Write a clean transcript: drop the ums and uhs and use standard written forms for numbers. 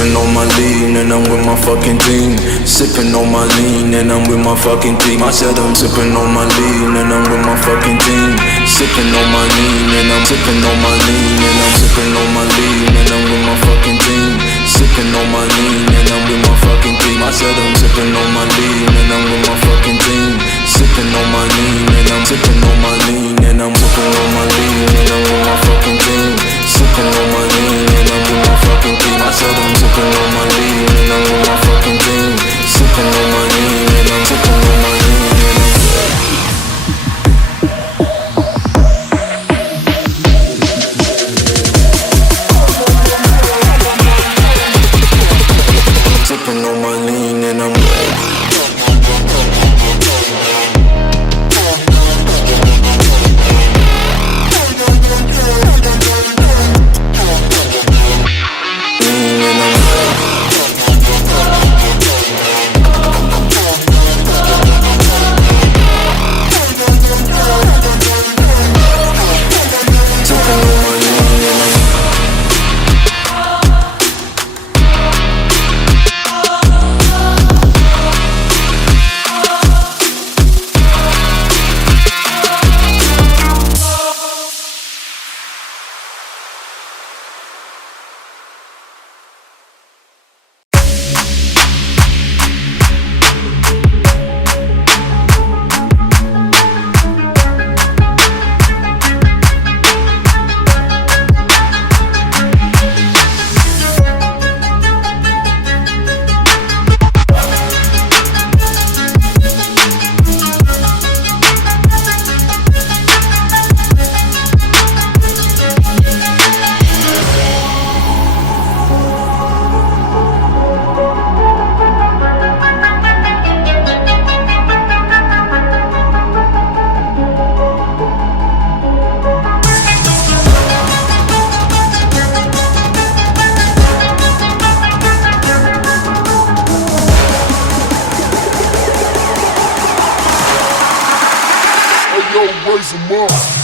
sipping on my lean and I'm with my fucking team. Sipping on my lean and I'm with my fucking team. I said I'm sipping on my lean and I'm with my fucking team. Sipping on my lean and I'm sipping on my lean and I'm sipping on my lean and I'm with my fucking team. Sipping on my lean and I'm with my fucking team. I said I'm sipping on my lean and I'm with my fucking team. Sipping on my lean and I'm sipping on my lean and I'm sipping on my lean and I'm with my fucking team. Sipping on my lean and I'm with my fucking team. I said I'm sipping on my lean and I'm with my fucking team. Sipping on my lean and I'm sipping on my lean and I'm sipping on my lean and I'm raise 'em up.